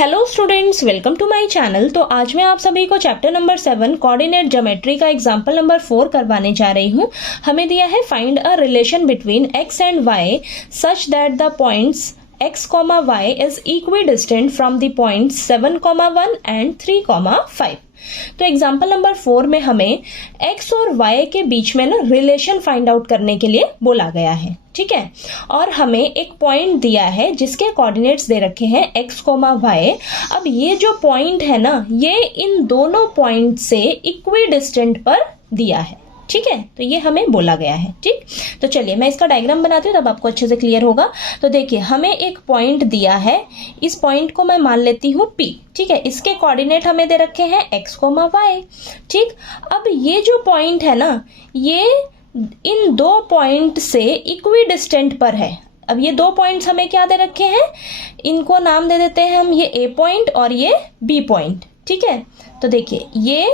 Hello students, welcome to my channel. तो आज मैं आप सभी को चैप्टर नंबर 7 कोऑर्डिनेट ज्योमेट्री का एग्जांपल नंबर 4 करवाने जा रही हूँ। हमें दिया है find a relation between x and y such that the points x, y is equidistant from the points 7, 1 and 3, 5। तो एग्जाम्पल नंबर 4 में हमें x और y के बीच में ना रिलेशन फाइंड आउट करने के लिए बोला गया है, ठीक है। और हमें एक पॉइंट दिया है जिसके कोऑर्डिनेट्स दे रखे हैं x, y। अब ये जो पॉइंट है ना, ये इन दोनों पॉइंट से इक्विडिस्टेंट पर दिया है, ठीक है। तो ये हमें बोला गया है, ठीक। तो चलिए मैं इसका डायग्राम बनाती हूँ, तब आपको अच्छे से क्लियर होगा। तो देखिए हमें एक पॉइंट दिया है, इस पॉइंट को मैं मान लेती हूँ P, ठीक है। इसके कोऑर्डिनेट हमें दे रखे हैं x, y, ठीक। अब ये जो पॉइंट है ना, ये इन दो पॉइंट से इक्विडिस्टेंट पर है। अब ये दो पॉइंट्स हमें क्या दे रखे हैं, इनको नाम दे देते हैं हम, ये A पॉइंट और ये B पॉइंट, ठीक है। तो देखिए ये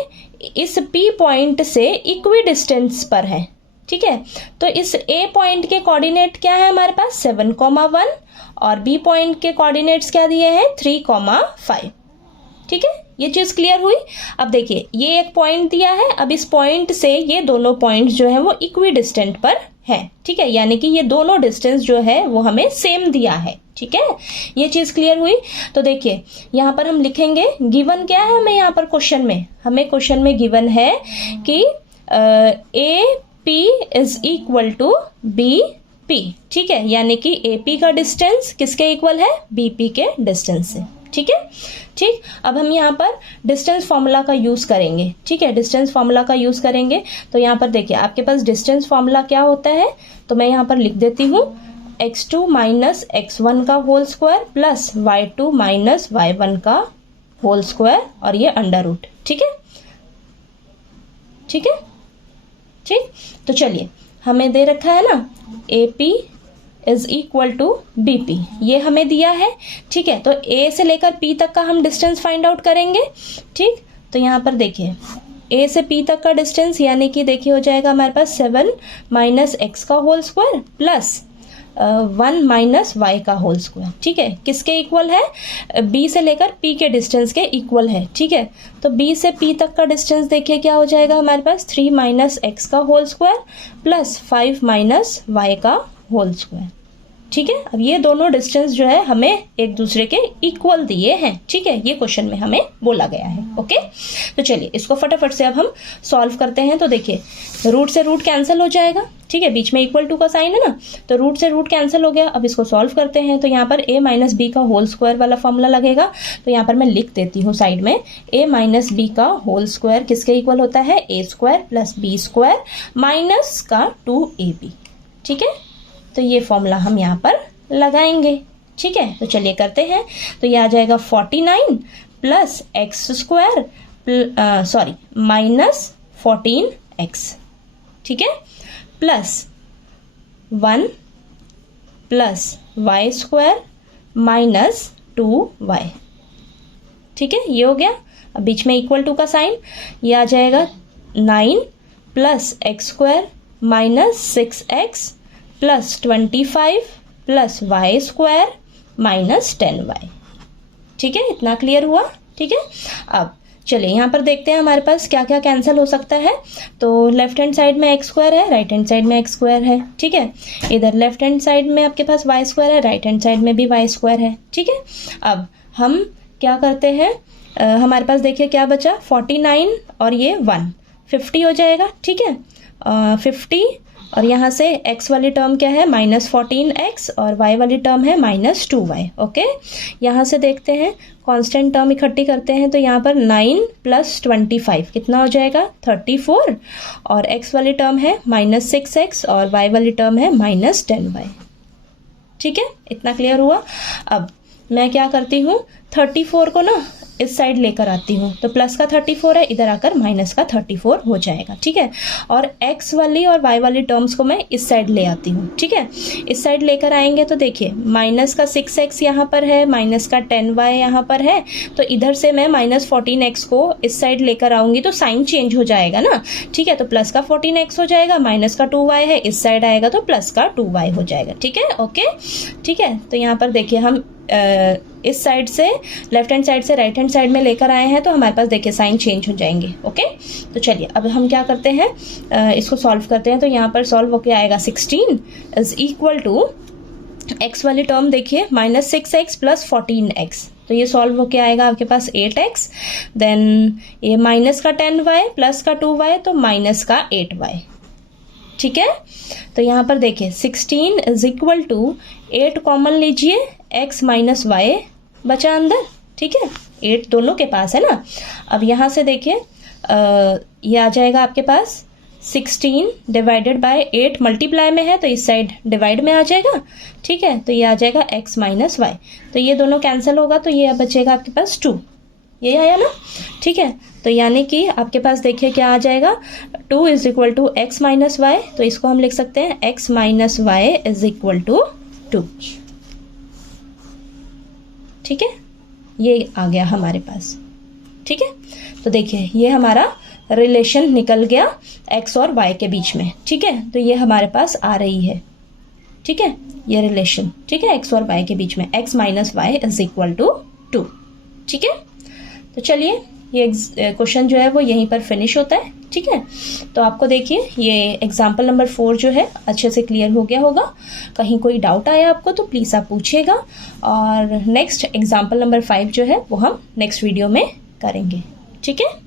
इस P पॉइंट से इक्विडिस्टेंस पर है, ठीक है। तो इस A पॉइंट के कोऑर्डिनेट क्या है हमारे पास 7, 1 और B पॉइंट के कोऑर्डिनेट्स क्या दिए हैं 3, 5, ठीक है। ये चीज क्लियर हुई। अब देखिए ये एक पॉइंट दिया है, अब इस पॉइंट से ये दोनों पॉइंट्स जो है वो इक्विडिस्टेंट पर है, ठीक है। यानी कि ये दोनों डिस्टेंस जो है वो हमें सेम दिया है, ठीक है। ये चीज क्लियर हुई। तो देखिए यहाँ पर हम लिखेंगे गिवन क्या है हमें, यहाँ पर क्वेश्चन में गिवन है कि A P is equal to B P, ठीक है। यानी कि ए पी का डिस्टेंस किसके इक्वल है, बी पी के डिस्टेंस से, ठीक है, ठीक। अब हम यहाँ पर डिस्टेंस फॉर्मूला का यूज करेंगे, ठीक है। डिस्टेंस फॉर्मूला का यूज करेंगे तो यहाँ पर देखिए आपके पास डिस्टेंस फॉर्मूला क्या होता है, तो मैं यहाँ पर लिख देती हूँ x2 माइनस x1 का whole square plus y2 minus y1 का होल स्क्वायर और ये अंडर रूट, ठीक है, ठीक है, ठीक। तो चलिए हमें दे रखा है ना AP is equal to BP, ये हमें दिया है, ठीक है। तो A से लेकर P तक का हम डिस्टेंस फाइंड आउट करेंगे, ठीक। तो यहाँ पर देखिए A से P तक का डिस्टेंस यानी कि देखिए हो जाएगा हमारे पास 7 माइनस x का whole square plus 1 minus y का होल स्क्वायर, ठीक है। किसके इक्वल है, B से लेकर P के डिस्टेंस के इक्वल है, ठीक है। तो B से P तक का डिस्टेंस देखिए क्या हो जाएगा हमारे पास 3 माइनस x का whole square plus 5 minus y का होल स्क्वायर, ठीक है। अब ये दोनों डिस्टेंस जो है हमें एक दूसरे के इक्वल दिए हैं, ठीक है। ये क्वेश्चन में हमें बोला गया है, ओके। तो चलिए इसको फटाफट से अब हम सॉल्व करते हैं। तो देखिए रूट से रूट कैंसिल हो जाएगा, ठीक है। बीच में इक्वल टू का साइन है ना, तो रूट से रूट कैंसिल हो गया। अब इसको सॉल्व करते हैं तो यहाँ पर a माइनस बी का होल स्क्वायर वाला फॉर्मूला लगेगा। तो यहाँ पर मैं लिख देती हूँ साइड में a माइनस बी का होल स्क्वायर किसके इक्वल होता है a square plus b square minus का 2ab, ठीक है। तो ये फॉर्मूला हम यहाँ पर लगाएंगे, ठीक है। तो चलिए करते हैं। तो ये आ जाएगा 49 plus X square minus 14x, ठीक है, plus 1 plus Y square minus 2y, ठीक है। ये हो गया। अब बीच में इक्वल टू का साइन, ये आ जाएगा 9 plus X square minus 6x plus 25 plus Y square minus 10y, ठीक है। इतना क्लियर हुआ, ठीक है। अब चलिए यहाँ पर देखते हैं हमारे पास क्या क्या कैंसिल हो सकता है। तो लेफ्ट हैंड साइड में एक्स स्क्वायर है, राइट हैंड साइड में एक्स स्क्वायर है, ठीक है। इधर लेफ्ट हैंड साइड में आपके पास वाई स्क्वायर है, राइट हैंड साइड में भी वाई स्क्वायर है, ठीक है। अब हम क्या करते हैं, हमारे पास देखिए क्या बचा 49 और ये 1 50 हो जाएगा, ठीक है। 50 और यहाँ से x वाली टर्म क्या है माइनस 14x और y वाली टर्म है माइनस 2y, ओके। यहाँ से देखते हैं कांस्टेंट टर्म इकट्ठी करते हैं तो यहाँ पर 9 प्लस 25 कितना हो जाएगा 34 और x वाली टर्म है माइनस 6x और y वाली टर्म है माइनस 10y, ठीक है। इतना क्लियर हुआ। अब मैं क्या करती हूँ 34 को ना इस साइड लेकर आती हूँ, तो प्लस का 34 है, इधर आकर माइनस का 34 हो जाएगा, ठीक है। और x वाली और y वाली टर्म्स को मैं इस साइड ले आती हूँ, ठीक है। इस साइड लेकर आएंगे तो देखिए माइनस का 6x यहाँ पर है, माइनस का 10y यहाँ पर है, तो इधर से मैं माइनस 14x को इस साइड लेकर आऊंगी तो साइन चेंज हो जाएगा ना, ठीक है। तो प्लस का 14x हो जाएगा, माइनस का 2y है, इस साइड आएगा तो प्लस का 2y हो जाएगा, ठीक है, ओके, ठीक है। तो यहाँ पर देखिए हम इस साइड से लेफ्ट हैंड साइड से राइट हैंड साइड में लेकर आए हैं तो हमारे पास देखिए साइन चेंज हो जाएंगे। ओके, तो चलिए अब हम क्या करते हैं, इसको सॉल्व करते हैं। तो यहाँ पर सॉल्व होके आएगा 16 इज इक्वल टू x वाली टर्म देखिए -6x + 14x, तो ये सॉल्व होके आएगा आपके पास 8x, देन ये माइनस का 10y प्लस का 2y तो माइनस का 8y। ठीक है, तो यहाँ पर देखिए 16 इज इक्वल टू 8 कॉमन लीजिए, x - y बचा अंदर। ठीक है, 8 दोनों के पास है ना। अब यहाँ से देखिए ये आ जाएगा आपके पास 16 डिवाइडेड बाय 8 मल्टीप्लाई में है तो इस साइड डिवाइड में आ जाएगा। ठीक है, तो ये आ जाएगा x - y, तो ये दोनों कैंसिल होगा तो ये अब बचेगा आपके पास 2, ये आया ना। ठीक है, तो यानी कि आपके पास देखिए क्या आ जाएगा, 2 is equal to x - y, तो इसको हम लिख सकते हैं x - y is equal to 2। ठीक है, ये आ गया हमारे पास। ठीक है, तो देखिए ये हमारा रिलेशन निकल गया x और y के बीच में। ठीक है, तो ये हमारे पास आ रही है। ठीक है, ये रिलेशन, ठीक है, x और y के बीच में x - y is equal to 2। ठीक है, तो चलिए ये क्वेश्चन जो है वो यहीं पर फिनिश होता है। ठीक है, तो आपको देखिए ये एग्जाम्पल नंबर 4 जो है अच्छे से क्लियर हो गया होगा। कहीं कोई डाउट आया आपको तो प्लीज़ आप पूछिएगा, और नेक्स्ट एग्जाम्पल नंबर 5 जो है वो हम नेक्स्ट वीडियो में करेंगे। ठीक है।